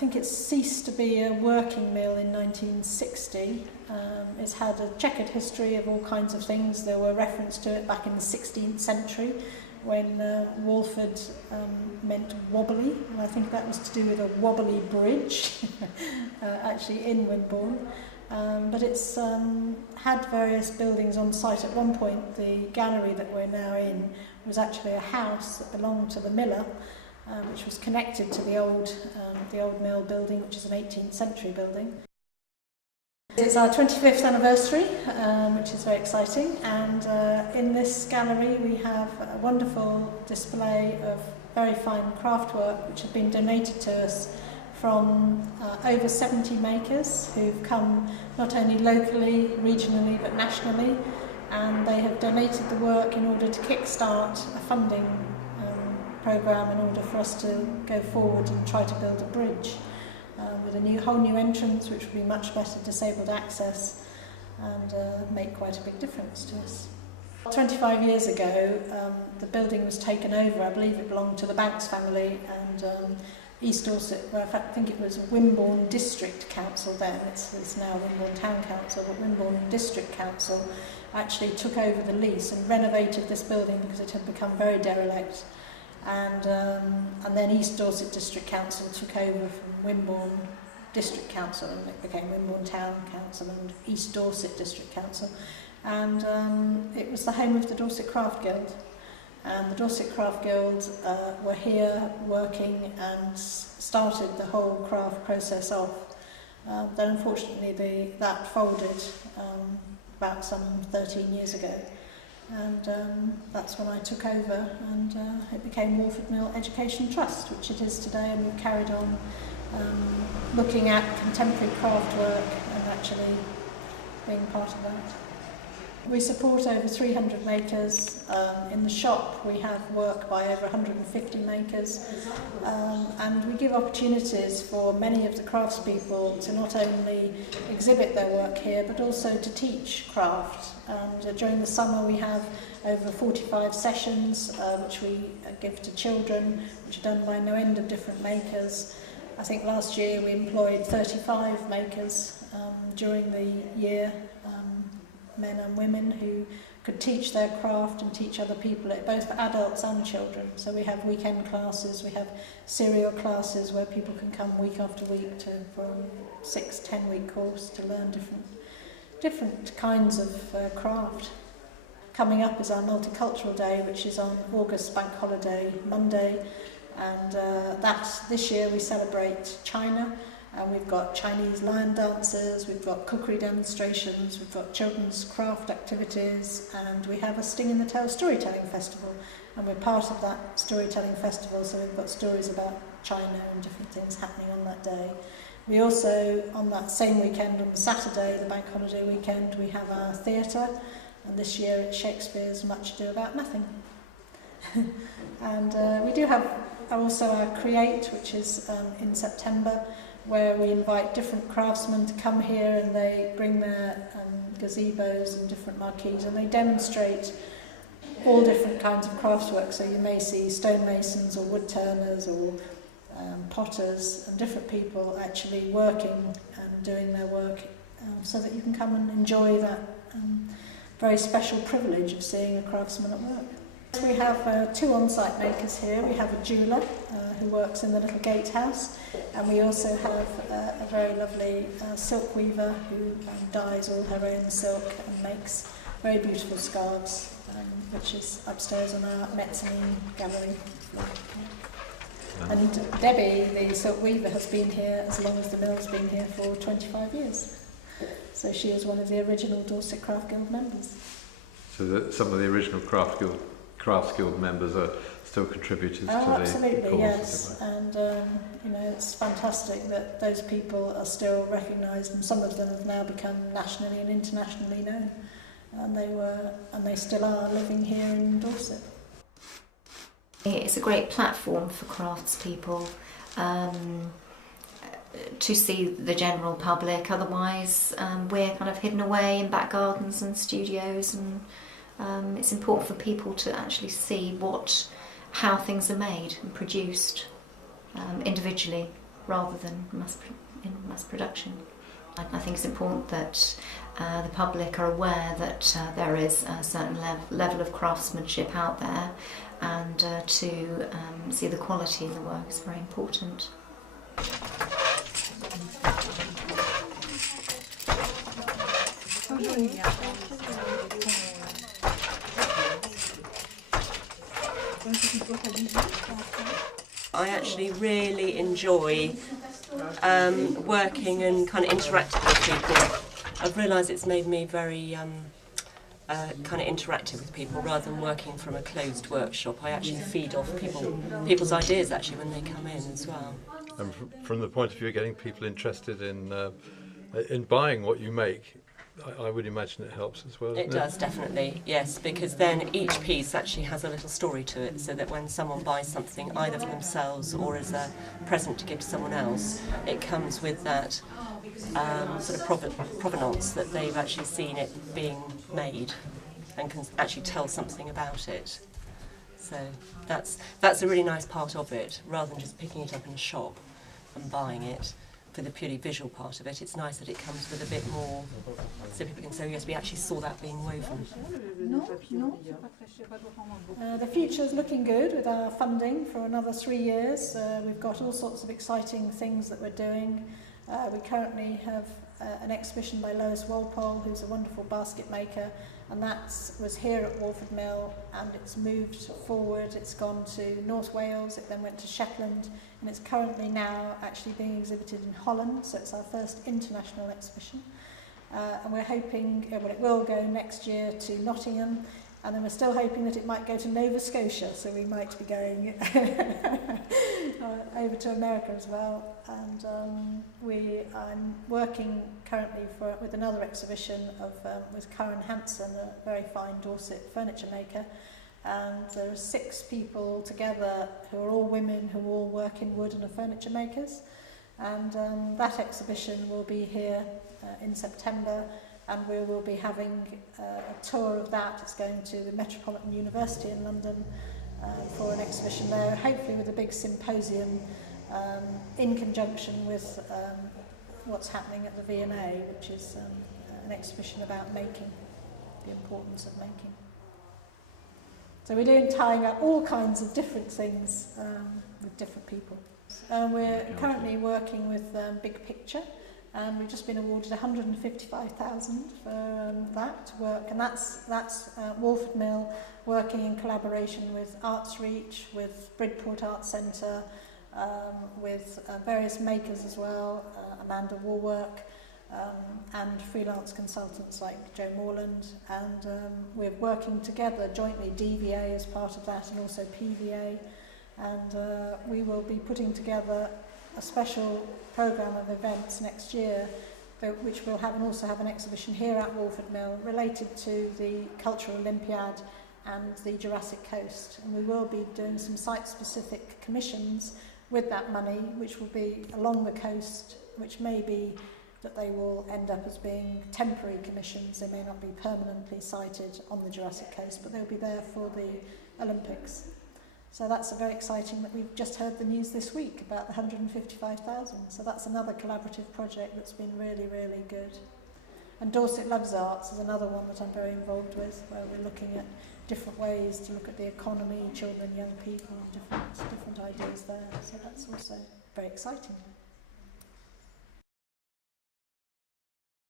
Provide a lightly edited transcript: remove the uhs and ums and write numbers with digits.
think it's ceased to be a working mill in 1960. It's had a checkered history of all kinds of things. There were references to it back in the 16th century when Walford meant wobbly, and I think that was to do with a wobbly bridge actually in Wimborne. But it's had various buildings on site. At one point, the gallery that we're now in was actually a house that belonged to the miller, which was connected to the old mill building, which is an 18th century building. It's our 25th anniversary, which is very exciting, and in this gallery we have a wonderful display of very fine craft work which has been donated to us from over 70 makers who've come not only locally, regionally but nationally, and they have donated the work in order to kickstart a funding programme in order for us to go forward and try to build a bridge with a whole new entrance which will be much better disabled access and make quite a big difference to us. 25 years ago the building was taken over. I believe it belonged to the Banks family, and East Dorset, well, in fact I think it was Wimborne District Council then, it's now Wimborne Town Council, but Wimborne District Council actually took over the lease and renovated this building because it had become very derelict. And then East Dorset District Council took over from Wimborne District Council, and it became Wimborne Town Council and East Dorset District Council. And it was the home of the Dorset Craft Guild. And the Dorset Craft Guild were here working and started the whole craft process off. Then unfortunately that folded about some 13 years ago. And that's when I took over, and it became Walford Mill Education Trust, which it is today, and we've carried on looking at contemporary craft work and actually being part of that. We support over 300 makers. In the shop we have work by over 150 makers, and we give opportunities for many of the craftspeople to not only exhibit their work here but also to teach craft. And during the summer we have over 45 sessions which we give to children, which are done by no end of different makers. I think last year we employed 35 makers during the year, men and women who could teach their craft and teach other people, both for adults and children. So we have weekend classes, we have serial classes where people can come week after week for a 6-10 week course to learn different kinds of craft. Coming up is our Multicultural Day, which is on August Bank Holiday Monday, and this year we celebrate China. And we've got Chinese lion dances, we've got cookery demonstrations, we've got children's craft activities, and we have a Sting in the Tail storytelling festival. And we're part of that storytelling festival, so we've got stories about China and different things happening on that day. We also, on that same weekend, on the Saturday, the bank holiday weekend, we have our theatre, and this year it's Shakespeare's Much Ado About Nothing. And we do have also our Create, which is in September, where we invite different craftsmen to come here, and they bring their gazebos and different marquees, and they demonstrate all different kinds of craftswork. So you may see stonemasons or wood turners or potters and different people actually working and doing their work, so that you can come and enjoy that very special privilege of seeing a craftsman at work. We have 2 on-site makers here. We have a jeweller who works in the little gatehouse, and we also have a very lovely silk weaver who dyes all her own silk and makes very beautiful scarves, which is upstairs on our mezzanine gallery. And Debbie, the silk weaver, has been here as long as the mill's been here for 25 years. So she is one of the original Dorset Craft Guild members. So some of the original Crafts Guild members are still contributors to the cause. Absolutely, yes. And it's fantastic that those people are still recognised, and some of them have now become nationally and internationally known. And they still are living here in Dorset. It's a great platform for craftspeople to see the general public. Otherwise, we're kind of hidden away in back gardens and studios, and it's important for people to actually see how things are made and produced individually. rather than in mass production. I think it's important that the public are aware that there is a certain level of craftsmanship out there, and to see the quality in the work is very important. I actually really enjoy working and kind of interacting with people. I've realised it's made me very kind of interactive with people rather than working from a closed workshop. I actually feed off people's ideas actually when they come in as well. And from the point of view of getting people interested in buying what you make, I would imagine it helps as well. It does, definitely, yes, because then each piece actually has a little story to it, so that when someone buys something either for themselves or as a present to give to someone else, it comes with that sort of provenance that they've actually seen it being made and can actually tell something about it. So that's a really nice part of it, rather than just picking it up in a shop and buying it. For the purely visual part of it, it's nice that it comes with a bit more, so people can say, yes, we actually saw that being woven. The future's looking good with our funding for another 3 years. We've got all sorts of exciting things that we're doing. We currently have an exhibition by Lois Walpole, who's a wonderful basket maker, and that was here at Walford Mill, and it's moved forward. It's gone to North Wales, it then went to Shetland, and it's currently now actually being exhibited in Holland, so it's our first international exhibition. And we're hoping, well, it will go next year to Nottingham, and then we're still hoping that it might go to Nova Scotia, so we might be going over to America as well. And I'm working currently with another exhibition with Karen Hansen, a very fine Dorset furniture maker. And there are 6 people together who are all women who all work in wood and are furniture makers. And that exhibition will be here in September, and we will be having a tour of that. It's going to the Metropolitan University in London for an exhibition there, hopefully with a big symposium in conjunction with what's happening at the V&A, which is an exhibition about making, the importance of making. So we're doing tying up all kinds of different things with different people. We're currently working with Big Picture, and we've just been awarded $155,000 for that work, and that's Walford Mill working in collaboration with Arts Reach, with Bridport Arts Centre, with various makers as well, Amanda Warwork, and freelance consultants like Joe Morland, and we're working together jointly, DVA as part of that, and also PVA, and we will be putting together a special programme of events next year, which will also have an exhibition here at Walford Mill related to the Cultural Olympiad and the Jurassic Coast. And we will be doing some site-specific commissions with that money, which will be along the coast, which may be that they will end up as being temporary commissions. They may not be permanently sited on the Jurassic Coast, but they'll be there for the Olympics. So that's very exciting that we've just heard the news this week about the 155,000. So that's another collaborative project that's been really, really good. And Dorset Loves Arts is another one that I'm very involved with, where we're looking at different ways to look at the economy, children, young people, different ideas there. So that's also very exciting.